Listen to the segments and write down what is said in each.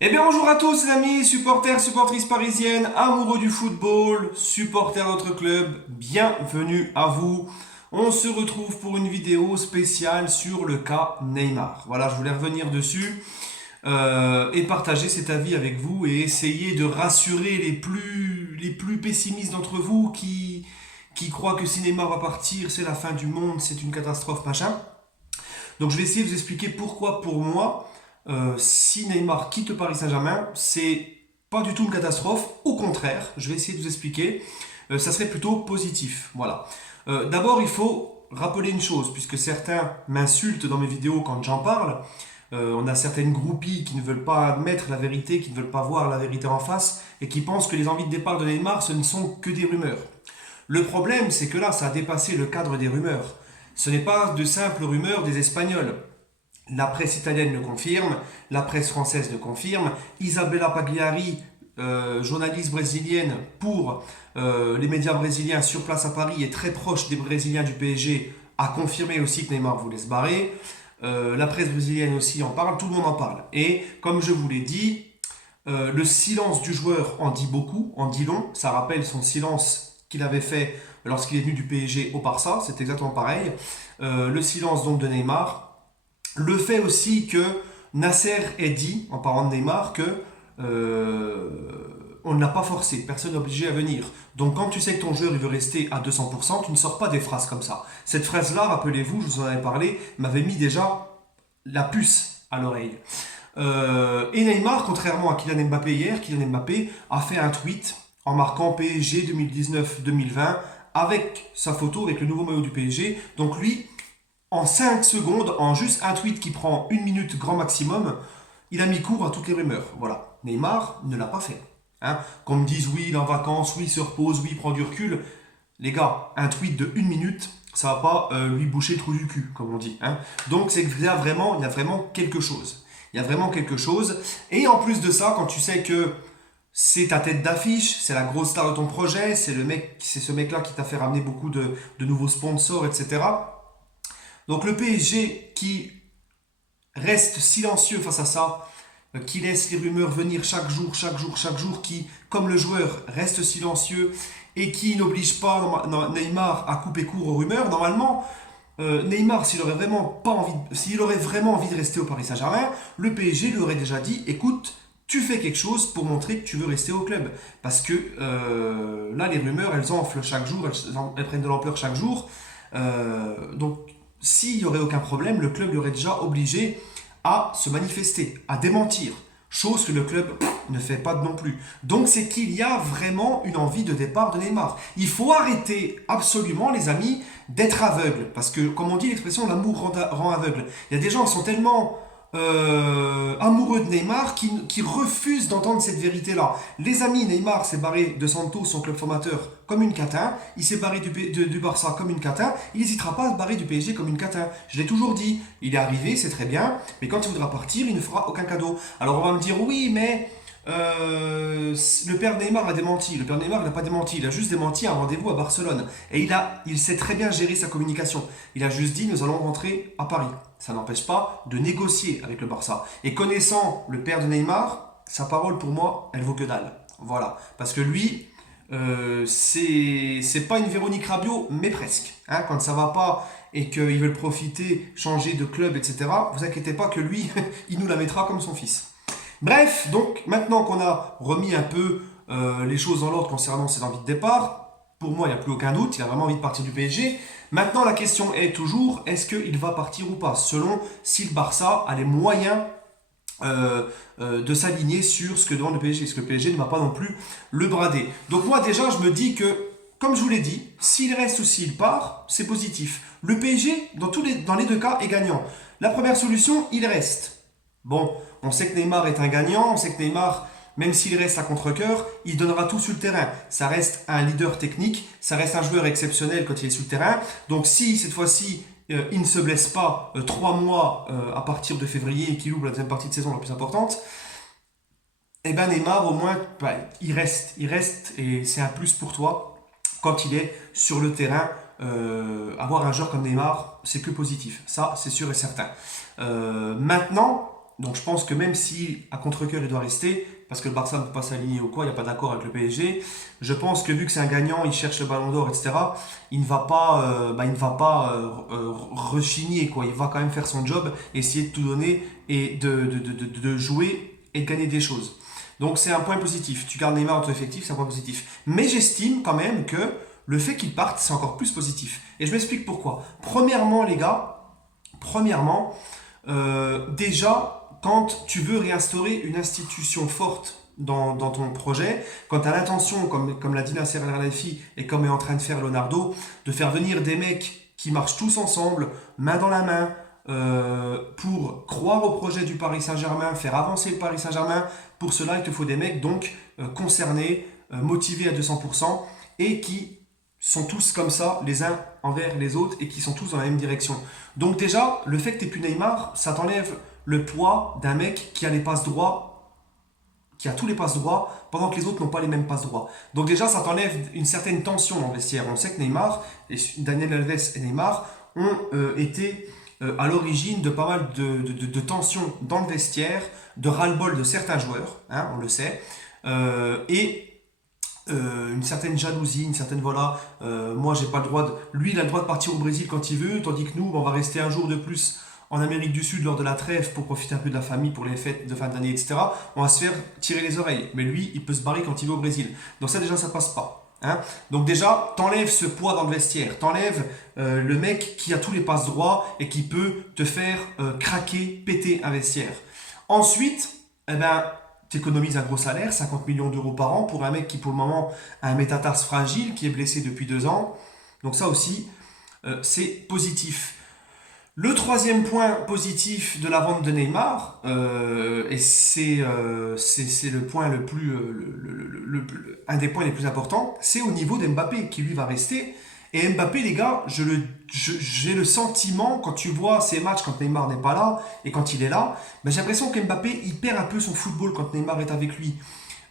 Eh bien bonjour à tous les amis, supporters, supportrices parisiennes, amoureux du football, supporters de notre club, bienvenue à vous. On se retrouve pour une vidéo spéciale sur le cas Neymar. Voilà, je voulais revenir dessus et partager cet avis avec vous et essayer de rassurer les plus pessimistes d'entre vous qui croient que si Neymar va partir, c'est la fin du monde, c'est une catastrophe, machin. Donc je vais essayer de vous expliquer pourquoi pour moi, si Neymar quitte le Paris Saint-Germain, c'est pas du tout une catastrophe. Au contraire, je vais essayer de vous expliquer, ça serait plutôt positif. Voilà. D'abord, il faut rappeler une chose, puisque certains m'insultent dans mes vidéos quand j'en parle. On a certaines groupies qui ne veulent pas admettre la vérité, qui ne veulent pas voir la vérité en face, et qui pensent que les envies de départ de Neymar, ce ne sont que des rumeurs. Le problème, c'est que là, ça a dépassé le cadre des rumeurs. Ce n'est pas de simples rumeurs des Espagnols. La presse italienne le confirme, la presse française le confirme, Isabella Pagliari, journaliste brésilienne pour les médias brésiliens sur place à Paris et très proche des Brésiliens du PSG, a confirmé aussi que Neymar voulait se barrer. La presse brésilienne aussi en parle, tout le monde en parle. Et comme je vous l'ai dit, le silence du joueur en dit beaucoup, en dit long. Ça rappelle son silence qu'il avait fait lorsqu'il est venu du PSG au Barça, c'est exactement pareil. Le silence donc de Neymar. Le fait aussi que Nasser ait dit, en parlant de Neymar, que on ne l'a pas forcé, personne n'est obligé à venir. Donc quand tu sais que ton joueur il veut rester à 200%, tu ne sors pas des phrases comme ça. Cette phrase-là, rappelez-vous, je vous en avais parlé, m'avait mis déjà la puce à l'oreille. Et Neymar, contrairement à Kylian Mbappé hier, Kylian Mbappé a fait un tweet en marquant PSG 2019-2020 avec sa photo, avec le nouveau maillot du PSG. Donc lui, en 5 secondes, en juste un tweet qui prend une minute grand maximum, il a mis court à toutes les rumeurs. Voilà. Neymar ne l'a pas fait. Hein. Qu'on me dise oui, il est en vacances, oui, il se repose, oui, il prend du recul. Les gars, un tweet de une minute, ça va pas lui boucher le trou du cul, comme on dit. Hein. Donc c'est qu'il y a vraiment quelque chose. Il y a vraiment quelque chose. Et en plus de ça, quand tu sais que c'est ta tête d'affiche, c'est la grosse star de ton projet, c'est ce mec-là qui t'a fait ramener beaucoup de nouveaux sponsors, etc. Donc le PSG qui reste silencieux face à ça, qui laisse les rumeurs venir chaque jour, chaque jour, chaque jour, qui, comme le joueur, reste silencieux et qui n'oblige pas Neymar à couper court aux rumeurs, normalement, Neymar, s'il aurait vraiment envie de rester au Paris Saint-Germain, le PSG lui aurait déjà dit, écoute, tu fais quelque chose pour montrer que tu veux rester au club. Parce que là, les rumeurs, elles enflent chaque jour, elles prennent de l'ampleur chaque jour. Donc, s'il n'y aurait aucun problème, le club lui aurait déjà obligé à se manifester, à démentir. Chose que le club ne fait pas non plus. Donc c'est qu'il y a vraiment une envie de départ de Neymar. Il faut arrêter absolument, les amis, d'être aveugle. Parce que, comme on dit l'expression, l'amour rend aveugle. Il y a des gens qui sont tellement amoureux de Neymar qui refusent d'entendre cette vérité-là. Les amis, Neymar s'est barré de Santos, son club formateur, comme une catin. Il s'est barré du Barça comme une catin. Il n'hésitera pas à se barrer du PSG comme une catin. Je l'ai toujours dit. Il est arrivé, c'est très bien. Mais quand il voudra partir, il ne fera aucun cadeau. Alors on va me dire, oui, mais le père Neymar a démenti. Le père Neymar n'a pas démenti. Il a juste démenti un rendez-vous à Barcelone. Et il sait très bien gérer sa communication. Il a juste dit, nous allons rentrer à Paris. Ça n'empêche pas de négocier avec le Barça. Et connaissant le père de Neymar, sa parole pour moi, elle vaut que dalle. Voilà. Parce que lui, c'est pas une Véronique Rabiot, mais presque. Hein, quand ça va pas et qu'ils veulent profiter, changer de club, etc., vous inquiétez pas que lui, il nous la mettra comme son fils. Bref, donc maintenant qu'on a remis un peu les choses en ordre concernant ses envies de départ, pour moi, il n'y a plus aucun doute, il a vraiment envie de partir du PSG. Maintenant, la question est toujours, est-ce qu'il va partir ou pas, selon si le Barça a les moyens de s'aligner sur ce que demande le PSG. Parce que le PSG ne va pas non plus le brader. Donc moi déjà, je me dis que, comme je vous l'ai dit, s'il reste ou s'il part, c'est positif. Le PSG, dans les deux cas, est gagnant. La première solution, il reste. Bon, on sait que Neymar est un gagnant, on sait que Neymar, même s'il reste à contre-cœur, il donnera tout sur le terrain. Ça reste un leader technique, ça reste un joueur exceptionnel quand il est sur le terrain. Donc si cette fois-ci il ne se blesse pas 3 mois à partir de février et qu'il ouvre la deuxième partie de saison la plus importante, et ben Neymar au moins bah, il reste et c'est un plus pour toi quand il est sur le terrain. Avoir un joueur comme Neymar, c'est que positif, ça c'est sûr et certain. Maintenant, Donc je pense que même si à contre-cœur il doit rester, parce que le Barça ne peut pas s'aligner ou quoi, il n'y a pas d'accord avec le PSG, je pense que vu que c'est un gagnant, il cherche le ballon d'or, etc., il ne va pas rechigner, quoi. Il va quand même faire son job, essayer de tout donner et de jouer et de gagner des choses. Donc c'est un point positif. Tu gardes Neymar dans ton effectif, c'est un point positif. Mais j'estime quand même que le fait qu'il parte, c'est encore plus positif. Et je m'explique pourquoi. Premièrement, les gars, premièrement, déjà, quand tu veux réinstaurer une institution forte dans ton projet, quand tu as l'intention, comme l'a dit Nasser Al-Khelaifi et comme est en train de faire Leonardo, de faire venir des mecs qui marchent tous ensemble, main dans la main, pour croire au projet du Paris Saint-Germain, faire avancer le Paris Saint-Germain, pour cela il te faut des mecs donc concernés, motivés à 200% et qui sont tous comme ça les uns envers les autres et qui sont tous dans la même direction. Donc déjà, le fait que tu n'aies plus Neymar, ça t'enlève le poids d'un mec qui a les passes droits, qui a tous les passes droits, pendant que les autres n'ont pas les mêmes passes droits. Donc déjà, ça t'enlève une certaine tension dans le vestiaire. On sait que Neymar, Daniel Alves et Neymar ont été à l'origine de pas mal de tensions dans le vestiaire, de ras-le-bol de certains joueurs, hein, on le sait, une certaine jalousie, une certaine voilà, moi j'ai pas le droit de... Lui il a le droit de partir au Brésil quand il veut, tandis que nous on va rester un jour de plus en Amérique du Sud lors de la trêve pour profiter un peu de la famille pour les fêtes de fin d'année, etc. On va se faire tirer les oreilles, mais lui il peut se barrer quand il va au Brésil. Donc ça déjà ça passe pas. Hein. Donc déjà, t'enlèves ce poids dans le vestiaire, t'enlèves le mec qui a tous les passes droits et qui peut te faire craquer, péter un vestiaire. Ensuite, eh ben, tu économises un gros salaire, 50 millions d'euros par an, pour un mec qui pour le moment a un métatarse fragile, qui est blessé depuis 2 ans. Donc ça aussi, c'est positif. Le troisième point positif de la vente de Neymar, et c'est le point le plus, un des points les plus importants, c'est au niveau d'Mbappé qui lui va rester. Et Mbappé, les gars, j'ai le sentiment, quand tu vois ces matchs, quand Neymar n'est pas là, et quand il est là, ben j'ai l'impression qu'Mbappé, il perd un peu son football quand Neymar est avec lui.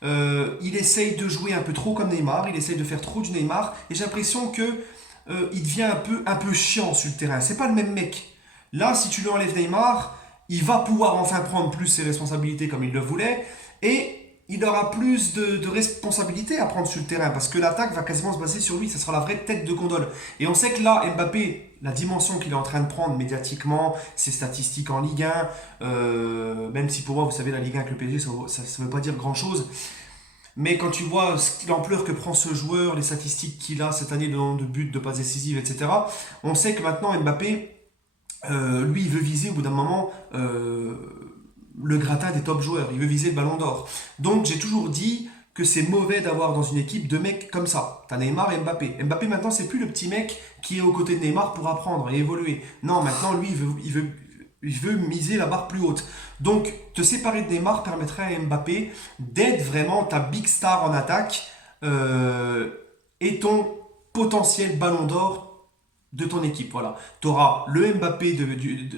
Il essaye de jouer un peu trop comme Neymar, il essaye de faire trop du Neymar, et j'ai l'impression que il devient un peu chiant sur le terrain. C'est pas le même mec. Là, si tu lui enlèves Neymar, il va pouvoir enfin prendre plus ses responsabilités comme il le voulait, et il aura plus de responsabilités à prendre sur le terrain, parce que l'attaque va quasiment se baser sur lui, ça sera la vraie tête de gondole. Et on sait que là, Mbappé, la dimension qu'il est en train de prendre médiatiquement, ses statistiques en Ligue 1, même si pour moi, vous savez, la Ligue 1 avec le PSG, ça ne veut pas dire grand-chose, mais quand tu vois l'ampleur que prend ce joueur, les statistiques qu'il a cette année, le nombre de buts, de passes décisives, etc., on sait que maintenant Mbappé, lui, il veut viser au bout d'un moment le gratin des top joueurs, il veut viser le ballon d'or. Donc j'ai toujours dit que c'est mauvais d'avoir dans une équipe deux mecs comme ça. T'as Neymar et Mbappé. Mbappé maintenant, c'est plus le petit mec qui est aux côtés de Neymar pour apprendre et évoluer. Non, maintenant, lui, il veut miser la barre plus haute. Donc, te séparer de Neymar permettrait à Mbappé d'être vraiment ta big star en attaque et ton potentiel ballon d'or de ton équipe. Voilà. Tu auras le Mbappé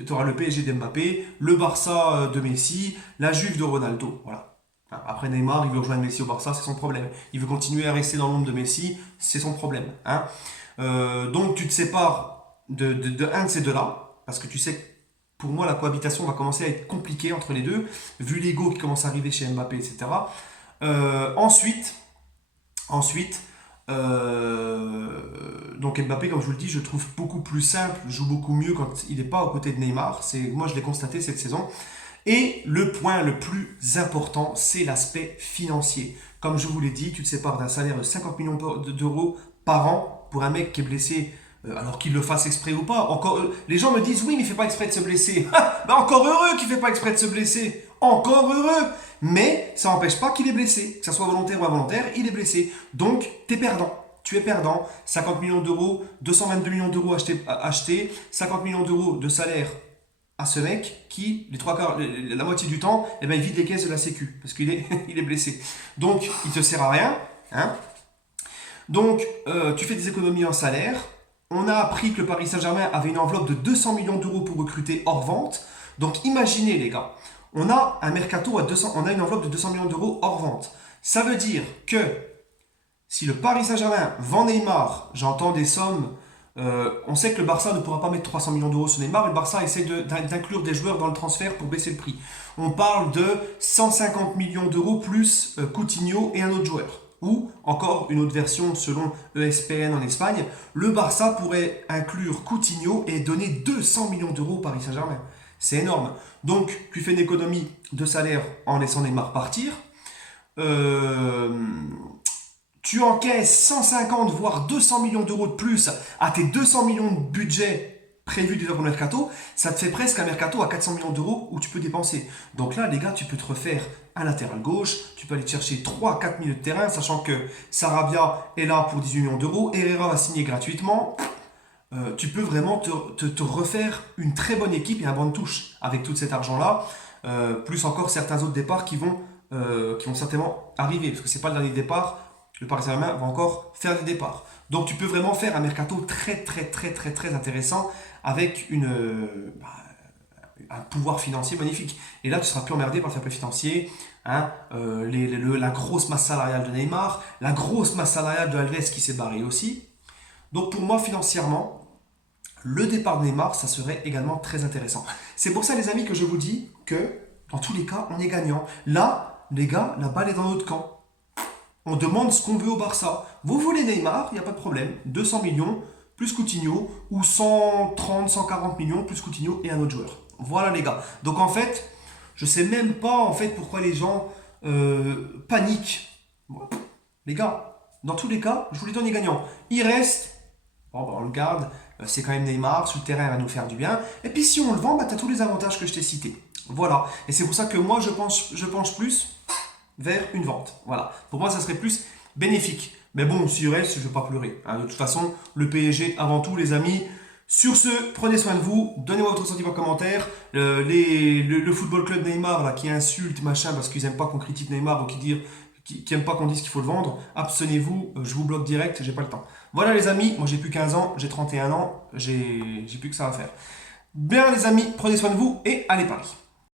t'auras le PSG de Mbappé, le Barça de Messi, la Juve de Ronaldo. Voilà. Après Neymar, il veut rejoindre Messi au Barça, c'est son problème. Il veut continuer à rester dans l'ombre de Messi, c'est son problème. Hein. Donc tu te sépares de un de ces deux-là, parce que tu sais que pour moi la cohabitation va commencer à être compliquée entre les deux, vu l'ego qui commence à arriver chez Mbappé, etc. Ensuite, donc Mbappé, comme je vous le dis, je trouve beaucoup plus simple, joue beaucoup mieux quand il n'est pas aux côtés de Neymar. Moi, je l'ai constaté cette saison. Et le point le plus important, c'est l'aspect financier. Comme je vous l'ai dit, tu te sépares d'un salaire de 50 millions d'euros par an pour un mec qui est blessé, alors qu'il le fasse exprès ou pas. Encore, les gens me disent, oui, mais il ne fait pas exprès de se blesser. Ben encore heureux qu'il ne fait pas exprès de se blesser. Encore heureux. Mais ça n'empêche pas qu'il est blessé. Que ça soit volontaire ou involontaire, il est blessé. Donc, tu es perdant. Tu es perdant. 50 millions d'euros, 222 millions d'euros achetés, 50 millions d'euros de salaire à ce mec qui, la moitié du temps, eh ben, il vide les caisses de la Sécu parce qu'il est, il est blessé. Donc, il te sert à rien. Hein. Donc, tu fais des économies en salaire. On a appris que le Paris Saint-Germain avait une enveloppe de 200 millions d'euros pour recruter hors vente. Donc, imaginez, les gars, on a un mercato à 200, on a une enveloppe de 200 millions d'euros hors vente. Ça veut dire que si le Paris Saint-Germain vend Neymar, j'entends des sommes On sait que le Barça ne pourra pas mettre 300 millions d'euros sur Neymar, et le Barça essaie d'inclure des joueurs dans le transfert pour baisser le prix. On parle de 150 millions d'euros plus Coutinho et un autre joueur. Ou encore une autre version selon ESPN en Espagne, le Barça pourrait inclure Coutinho et donner 200 millions d'euros au Paris Saint-Germain. C'est énorme. Donc, tu fais une économie de salaire en laissant Neymar partir. Euh, Tu encaisses 150 voire 200 millions d'euros de plus à tes 200 millions de budget prévu déjà pour le mercato, ça te fait presque un mercato à 400 millions d'euros où tu peux dépenser. Donc là, les gars, tu peux te refaire un latéral gauche, tu peux aller te chercher 3-4 milieux de terrain, sachant que Sarabia est là pour 18 millions d'euros, Herrera va signer gratuitement. Tu peux vraiment te refaire une très bonne équipe et un banc de touche avec tout cet argent-là, plus encore certains autres départs qui vont certainement arriver, parce que c'est pas le dernier départ, le Paris Saint-Germain va encore faire des départs. Donc tu peux vraiment faire un mercato très intéressant avec un pouvoir financier magnifique. Et là, tu seras plus emmerdé par le fair play financier, hein, la grosse masse salariale de Neymar, la grosse masse salariale de Alves qui s'est barré aussi. Donc pour moi, financièrement, le départ de Neymar, ça serait également très intéressant. C'est pour ça, les amis, que je vous dis que dans tous les cas, on est gagnant. Là, les gars, la balle est dans notre camp. On demande ce qu'on veut au Barça. Vous voulez Neymar, il n'y a pas de problème. 200 millions plus Coutinho ou 130, 140 millions plus Coutinho et un autre joueur. Voilà les gars. Donc en fait, je sais même pas en fait pourquoi les gens paniquent. Bon, les gars, dans tous les cas, je vous les donne les gagnants. Il reste, bon, bah, on le garde, c'est quand même Neymar, sur le terrain il va nous faire du bien. Et puis si on le vend, bah, tu as tous les avantages que je t'ai cités. Voilà. Et c'est pour ça que moi je penche plus vers une vente. Voilà. Pour moi, ça serait plus bénéfique. Mais bon, s'il reste, je ne vais pas pleurer. Hein. De toute façon, le PSG avant tout, les amis. Sur ce, prenez soin de vous. Donnez-moi votre sentiment en commentaire. Le football club Neymar, là, qui insulte, machin, parce qu'ils n'aiment pas qu'on critique Neymar ou qui n'aiment pas qu'on dise qu'il faut le vendre, abstenez-vous. Je vous bloque direct, j'ai pas le temps. Voilà, les amis. Moi, j'ai plus 15 ans, j'ai 31 ans. J'ai plus que ça à faire. Bien, les amis, prenez soin de vous et allez Paris.